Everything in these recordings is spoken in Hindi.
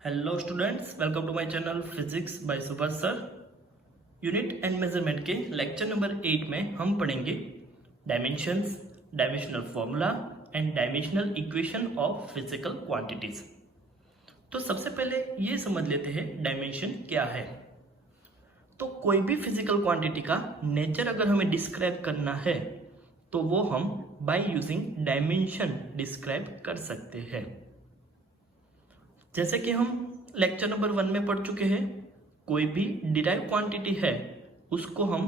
Hello students, welcome to my channel physics by Subhash sir. Unit and measurement के लेक्चर नंबर 8 में हम पढ़ेंगे dimensions, dimensional formula and dimensional equation of physical quantities. तो सबसे पहले ये समझ लेते हैं डायमेंशन क्या है। तो कोई भी फिजिकल क्वांटिटी का नेचर अगर हमें डिस्क्राइब करना है तो वो हम बाय यूजिंग डायमेंशन डिस्क्राइब कर सकते हैं। जैसे कि हम लेक्चर नंबर 1 में पढ़ चुके हैं, कोई भी डिराइव क्वांटिटी है उसको हम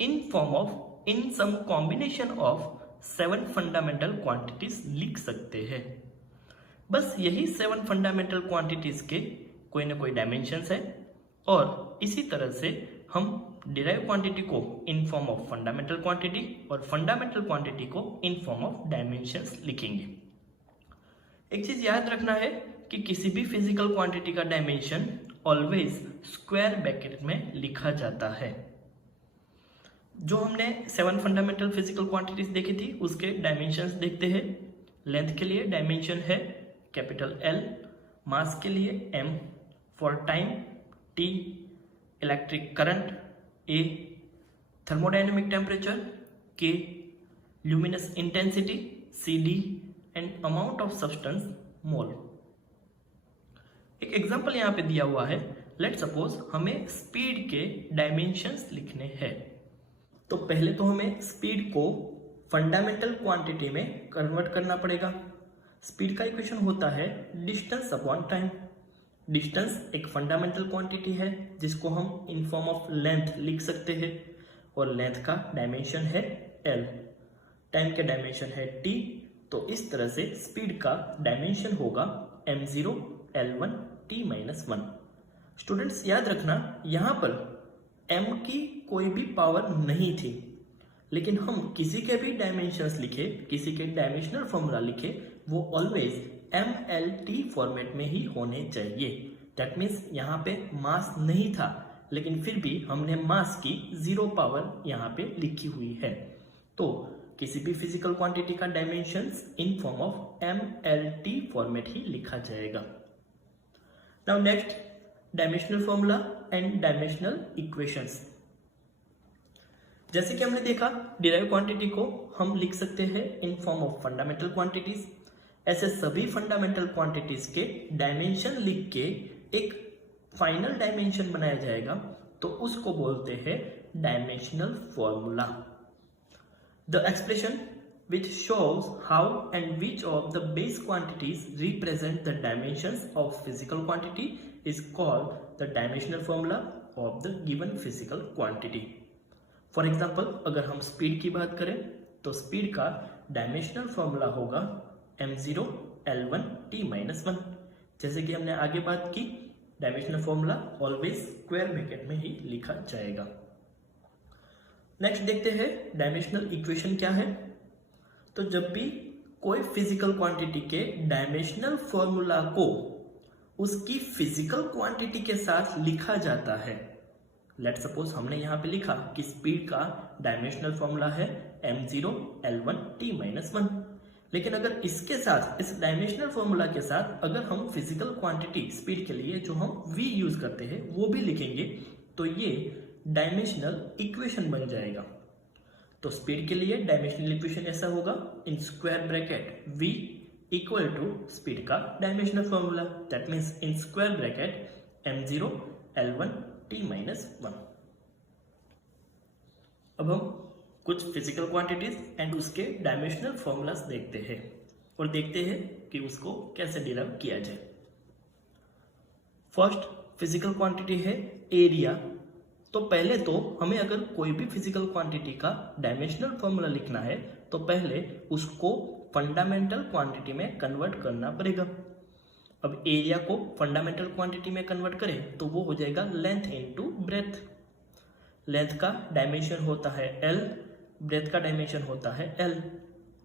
in some combination of 7 fundamental quantities लिख सकते हैं। बस यही 7 फंडामेंटल क्वांटिटीज के कोई ना कोई डायमेंशंस है और इसी तरह से हम डिराइव क्वांटिटी को इन फॉर्म ऑफ फंडामेंटल क्वांटिटी और फंडामेंटल क्वांटिटी को इन फॉर्म ऑफ डायमेंशंस लिखेंगे। एक चीज याद रखना है कि किसी भी फिजिकल क्वांटिटी का डायमेंशन ऑलवेज स्क्वायर ब्रैकेट में लिखा जाता है। जो हमने 7 फंडामेंटल फिजिकल क्वांटिटीज देखी थी उसके डायमेंशंस देखते हैं। लेंथ के लिए डायमेंशन है कैपिटल L, मास के लिए M, for time T, electric current A, thermodynamic temperature K, luminous intensity CD and amount of substance mole. एक एग्जांपल यहाँ पे दिया हुआ है। लेट सपोज हमें स्पीड के डायमेंशंस लिखने हैं। तो पहले तो हमें स्पीड को फंडामेंटल क्वांटिटी में कन्वर्ट करना पड़ेगा। स्पीड का इक्वेशन होता है डिस्टेंस अपॉन टाइम। डिस्टेंस एक फंडामेंटल क्वांटिटी है जिसको हम इन फॉर्म ऑफ लेंथ लिख सकते हैं और लेंथ का डायमेंशन है L, टाइम के डायमेंशन है T। तो इस तरह से स्पीड का डायमेंशन होगा m0 L1 T-1। स्टूडेंट्स याद रखना, यहाँ पर m की कोई भी पावर नहीं थी, लेकिन हम किसी के भी डायमेंशंस लिखे, किसी के डायमेंशनल फॉर्मूला लिखे, वो ऑलवेज MLT फॉर्मेट में ही होने चाहिए। दैट मीन्स यहाँ पे मास नहीं था, लेकिन फिर भी हमने मास की 0 पावर यहाँ पे लिखी हुई है। तो किसी भी फिजिकल क्वांटिटी का dimensions in form of MLT format ही लिखा जाएगा। Now next, dimensional formula and dimensional equations. जैसे कि हमने देखा, डिराइव क्वांटिटी को हम लिख सकते हैं in form of fundamental quantities. ऐसे सभी फंडामेंटल क्वांटिटीज के डायमेंशन लिख के एक फाइनल डायमेंशन बनाया जाएगा, तो उसको बोलते हैं dimensional formula. The expression which shows how and which of the base quantities represent the dimensions of physical quantity is called the dimensional formula of the given physical quantity. For example, अगर हम स्पीड की बात करें तो स्पीड का डायमेंशनल फॉर्मूला होगा m0 L1 T-1। जैसे कि हमने आगे बात की, dimensional formula always square bracket में ही लिखा जाएगा। नेक्स्ट देखते हैं डायमेंशनल इक्वेशन क्या है। तो जब भी कोई फिजिकल क्वांटिटी के डायमेंशनल फॉर्मूला को उसकी फिजिकल क्वांटिटी के साथ लिखा जाता है। लेट सपोज हमने यहाँ पे लिखा कि स्पीड का डायमेंशनल फॉर्मूला है m0 L1 T-1, लेकिन अगर इसके साथ, इस डायमेंशनल फॉर्मूला के साथ अगर हम फिजिकल क्वांटिटी स्पीड के लिए जो हम v यूज करते हैं वो भी लिखेंगे, तो ये डायमेंशनल इक्वेशन बन जाएगा। तो स्पीड के लिए डायमेंशनल इक्वेशन ऐसा होगा, in square bracket v equal to speed का dimensional formula. That means in square bracket m0 L1 T-1। अब हम कुछ फिजिकल क्वांटिटीज एंड उसके डायमेंशनल फॉर्मूलास देखते हैं और देखते हैं कि उसको कैसे डिराइव किया जाए। फर्स्ट फिजिकल क्वांटिटी है एरिया। तो पहले तो हमें अगर कोई भी फिजिकल क्वांटिटी का डायमेंशनल फॉर्मूला लिखना है तो पहले उसको फंडामेंटल क्वांटिटी में कन्वर्ट करना पड़ेगा। अब एरिया को फंडामेंटल क्वांटिटी में कन्वर्ट करें तो वो हो जाएगा लेंथ इनटू ब्रेथ। लेंथ का डायमेंशन होता है L, ब्रेथ का डायमेंशन होता है L।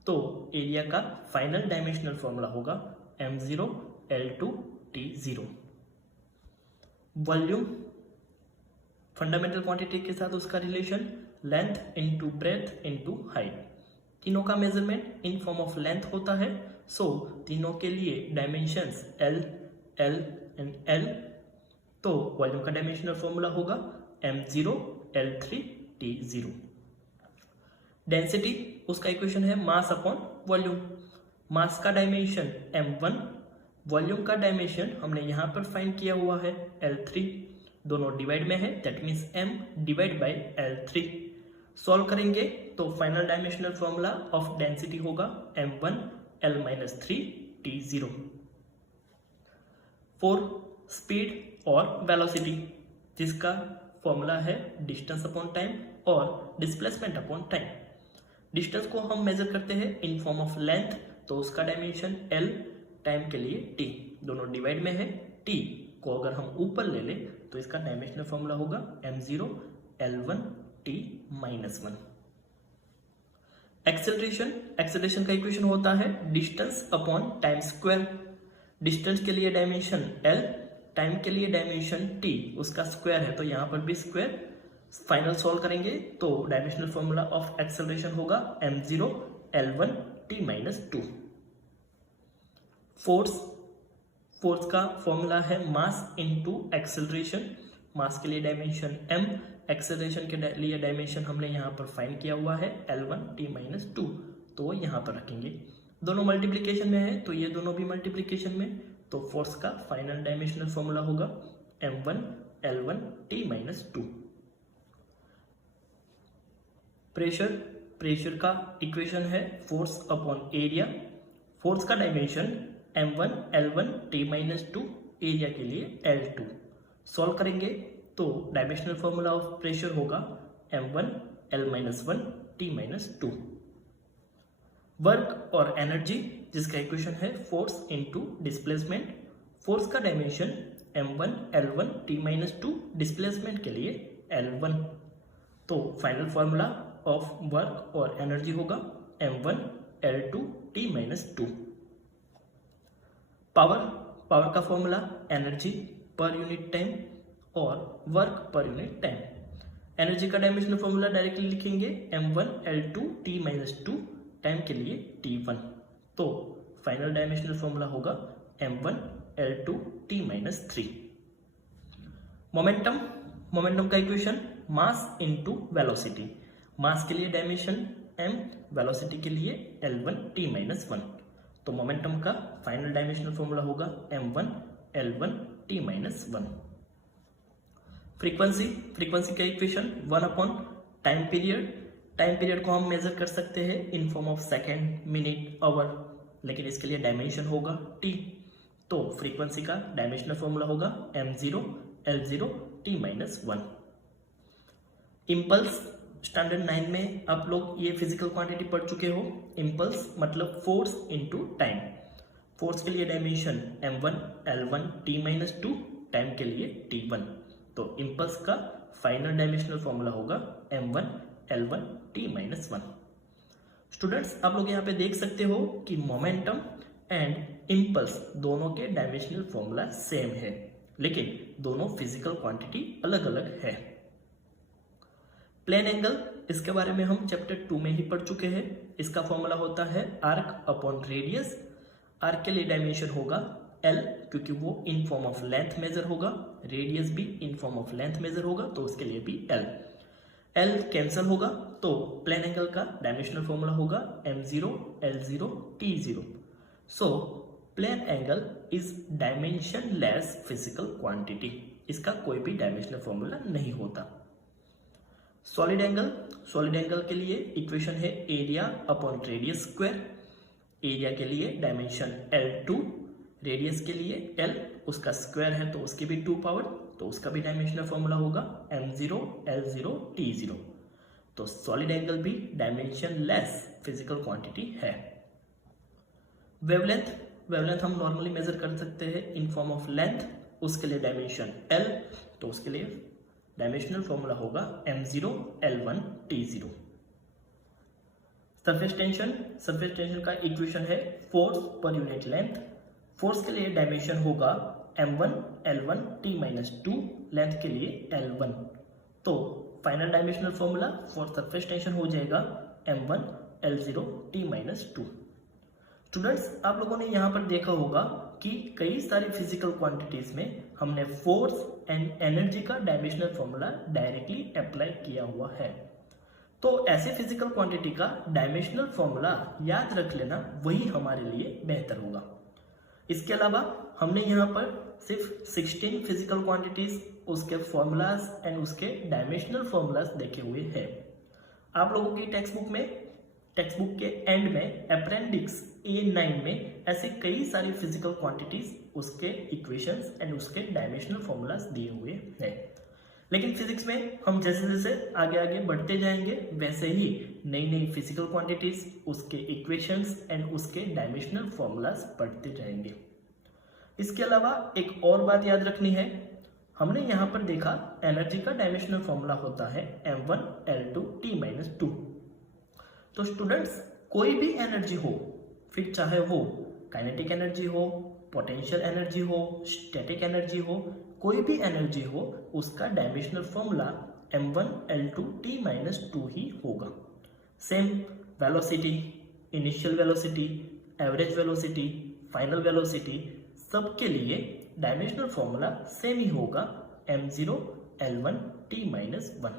तो एरिया का फाइनल डायमेंशनल फॉर्मूला होगा m0 L2 T0। Volume, fundamental quantity के साथ उसका relation length into breadth into height. तीनों का measurement in form of length होता है। सो तीनों के लिए dimensions L, L and L, तो वॉल्यूम का डायमेंशनल फॉर्मूला होगा m0 L3 T0। डेंसिटी उसका इक्वेशन है मास अपॉन वॉल्यूम। मास का डायमेंशन m1, वॉल्यूम का डायमेंशन हमने यहाँ पर फाइंड किया हुआ है L3, दोनों डिवाइड में है, that means m divide by L3। Solve करेंगे तो final dimensional formula of density होगा m1 L-3 T0। For speed और वेलोसिटी, जिसका फॉर्मूला है डिस्टेंस अपॉन टाइम और डिस्प्लेसमेंट अपॉन टाइम। डिस्टेंस को हम मेजर करते हैं इन फॉर्म ऑफ लेंथ, तो उसका डायमेंशन L, टाइम के लिए T, दोनों डिवाइड में है। T को अगर हम ऊपर ले लें तो इसका डायमेंशनल फॉर्मूला होगा m0 L1 T-1। एक्सेलरेशन का इक्वेशन होता है distance upon time square. Distance के लिए डायमेंशन L, टाइम के लिए डायमेंशन T, उसका स्क्वायर है तो यहाँ पर भी स्क्वायर। फाइनल सॉल्व करेंगे तो डायमेंशनल फॉर्मूला ऑफ एक्सेलरेशन होगा m0 L1 T-2। फोर्स का फॉर्मूला है मास इनटू एक्सेलरेशन। मास के लिए डायमेंशन m, एक्सेलरेशन के लिए डायमेंशन हमने यहाँ पर फाइंड किया हुआ है L1 T-2, तो यहाँ पर रखेंगे। दोनों मल्टीप्लिकेशन में है तो ये दोनों भी मल्टीप्लिकेशन में, तो फोर्स का फाइनल डायमेंशनल फॉर्मूला होगा m1 L1 T-2। प्रेशर का इक्वेशन है फोर्स अपॉन एरिया। फोर्स का dimension m1 L1 T-2, area के लिए L2। सॉल्व करेंगे तो डायमेंशनल फॉर्मूला ऑफ प्रेशर होगा m1 L-1 T-2। वर्क और एनर्जी, जिसका इक्वेशन है फोर्स इनटू डिस्प्लेसमेंट। फोर्स का dimension m1 L1 T-2, displacement के लिए L1, तो फाइनल फॉर्मूला ऑफ वर्क और एनर्जी होगा m1 L2 T-2। पावर का फॉर्मूला एनर्जी पर यूनिट टाइम और वर्क पर यूनिट टाइम। एनर्जी का डायमेंशनल फॉर्मूला डायरेक्टली लिखेंगे m1 L2 T-2, टाइम के लिए T1, तो फाइनल डायमेंशनल फॉर्मूला होगा m1 L2 T-3। मोमेंटम का इक्वेशन मास इनटू वेलोसिटी। मास के लिए डायमेंशन m, वेलोसिटी के लिए L1 T-1, तो मोमेंटम का फाइनल डायमेंशनल फॉर्मूला होगा m1 L1 T-1। फ्रीक्वेंसी का इक्वेशन 1 अपॉन टाइम पीरियड को हम मेजर कर सकते हैं in form of second, minute, hour, लेकिन इसके लिए डायमेंशन होगा t, तो फ्रीक्वेंसी का डायमेंशनल फॉर्मूला होगा m0 L0 T-1। Impulse, standard 9 में आप लोग ये फिजिकल क्वांटिटी पढ़ चुके हो। इम्पल्स मतलब फोर्स इनटू टाइम। फोर्स के लिए dimension m1 L1 T-2, time के लिए T1, तो इम्पल्स का फाइनल डायमेंशनल फॉर्मूला होगा m1 L1 T-1। स्टूडेंट्स, आप लोग यहाँ पे देख सकते हो कि मोमेंटम एंड इम्पल्स दोनों के डायमेंशनल फॉर्मूला सेम है, लेकिन दोनों फिजिकल क्वांटिटी अलग अलग है। प्लेन एंगल, इसके बारे में हम चैप्टर 2 में ही पढ़ चुके हैं। इसका फॉर्मूला होता है आर्क अपॉन रेडियस। आर्क के लिए डायमेंशन होगा L, क्योंकि वो in form of length measure होगा, रेडियस भी in form of length measure होगा, तो उसके लिए भी L कैंसिल होगा, तो प्लेन एंगल का डायमेंशनल फॉर्मूला होगा m0 L0 T0। So plane angle is dimensionless physical quantity, इसका कोई भी डायमेंशनल फॉर्मूला नहीं होता। सॉलिड एंगल के लिए इक्वेशन है area upon radius square. Area के लिए डायमेंशन L2, रेडियस के लिए L, उसका स्क्वायर है तो उसकी भी 2 पावर, तो उसका भी डायमेंशनल फॉर्मूला होगा m0 L0 T0। तो सॉलिड एंगल भी डायमेंशनलेस फिजिकल क्वांटिटी है। वेवलेंथ हम नॉर्मली मेजर कर सकते हैं इन फॉर्म ऑफ लेंथ, उसके लिए डायमेंशन L, तो उसके लिए डायमेंशनल फॉर्मूला होगा m0 L1 T0। Surface tension का इक्वेशन है force per unit length. Force के लिए डायमेंशन होगा m1 L1 T-2, लेंथ के लिए L1, तो final dimensional formula for surface tension हो जाएगा m1 L0 T-2। स्टूडेंट्स, आप लोगों ने यहाँ पर देखा होगा कि कई सारी फिजिकल क्वांटिटीज में हमने फोर्स एंड एनर्जी का डायमेंशनल फॉर्मूला डायरेक्टली अप्लाई किया हुआ है। तो ऐसे फिजिकल क्वांटिटी का डायमेंशनल फॉर्मूला याद रख लेना वही हमारे लिए बेहतर होगा। इसके अलावा हमने यहाँ पर सिर्फ 16 फिजिकल क्वांटिटीज, उसके फॉर्मूलाज एंड उसके डायमेंशनल फॉर्मूलाज देखे हुए हैं। आप लोगों की टेक्स्ट बुक के एंड में अप्रेंडिक्स A9 में ऐसे कई सारी फिजिकल क्वांटिटीज, उसके इक्वेशंस एंड उसके डायमेंशनल फॉर्मूलाज दिए हुए हैं। लेकिन फिजिक्स में हम जैसे जैसे आगे आगे बढ़ते जाएंगे वैसे ही नई नई फिजिकल क्वांटिटीज, उसके इक्वेशंस एंड उसके डायमेंशनल फॉर्मूलाज पढ़ते जाएंगे। इसके अलावा एक और बात याद रखनी है, हमने यहाँ पर देखा एनर्जी का डायमेंशनल फॉर्मूला होता है m1L2T-2। तो स्टूडेंट्स, कोई भी एनर्जी हो, फिर चाहे वो काइनेटिक एनर्जी हो, पोटेंशियल एनर्जी हो, स्टैटिक एनर्जी हो, कोई भी एनर्जी हो, उसका डायमेंशनल फॉर्मूला m1L2T-2 ही होगा। Same velocity, initial velocity, average velocity, final velocity, सबके लिए डायमेंशनल फॉर्मूला सेम ही होगा m0L1T-1।